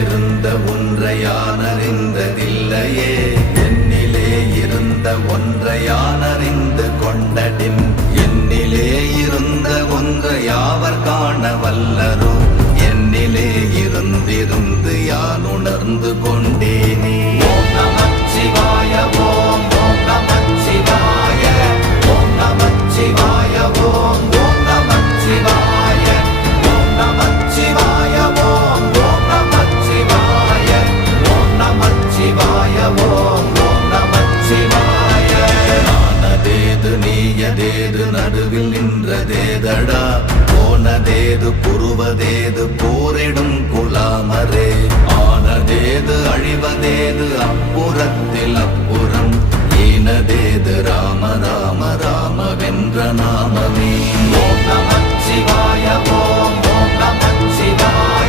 இருந்த ஒன்றை யான் அறிந்ததில்லையே, என்னிலே இருந்த ஒன்றை யான் அறிந்து கொண்டடின், என்னிலே இருந்த ஒன்றை யாவர் காண வல்லரோ, என்னிலே இருந்திருந்து யான் உணர்ந்து கொண்டேனே. ஓம் நமச்சிவாய ஓம் ஓம் நமச்சிவாய ஓம் நமச்சிவாய ஓம் ஓம் நமச்சிவாய ஓம் நமச்சிவாய ஓம் ஓம் நமச்சிவாய ஓம் நமச்சிவாய ஓம் ஓம் நமச்சிவாய. ஆனதேது நீயதேது நடுவில் நின்றதேதடா, போனதேது புருவதேது போரிடும் குலாமரே, ஆனதேது அழிவதேது அப்புறத்தில் அப்புறம், ஈனதேது ராம ராம ராம வென்ற நாமமே. ஓம் நமச்சிவாய